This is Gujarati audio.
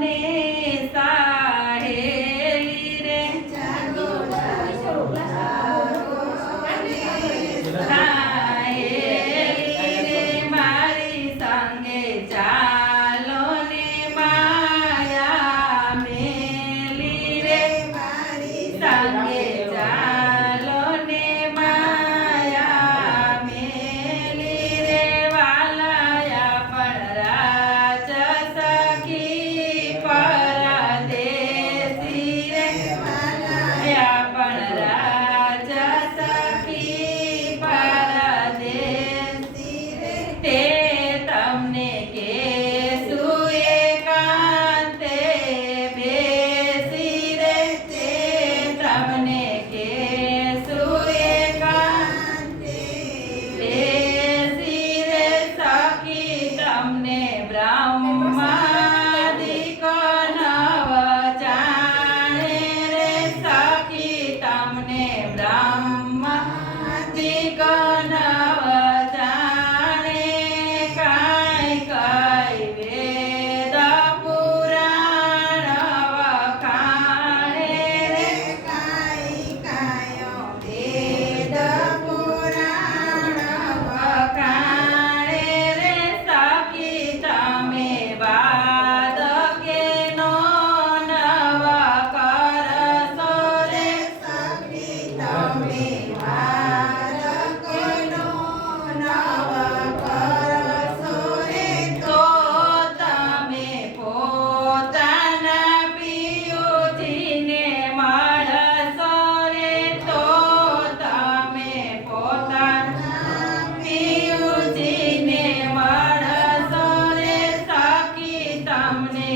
ને સાહેલી રે જાગો જાગો સાહેલી રે મારી સંગે ચાલો ને માયા મેલી રે મારી સંગે ચાલો ને માયા મેલી રે વાલાયા પણ રાજ સખી પરદેશી રે વાલાયા પણ રાજ સખી પરદેશી રે તે તમને કેશું એકાંતે બેસી રે તે તમને કેશું એકાંતે બેસી રે સખી તમને બ્રહ્માદિક નવ જાણે રે સખી તમને બ્રહ્માદિક નવ જાણે કાંઈ કાંઈ વેદ પુરાણ વખાણે રે કાઈ કાયો વેદ પુરાણ વખાણે રે સખી તમે વાદ કેનો નવ કરશો રે સખી તમે વારકનો નવ કરશો રે તો તમે પોતાના પિયુજીને મળશો રે તો તમે પોતાના પિયુજીને મળશો રે સખી તમને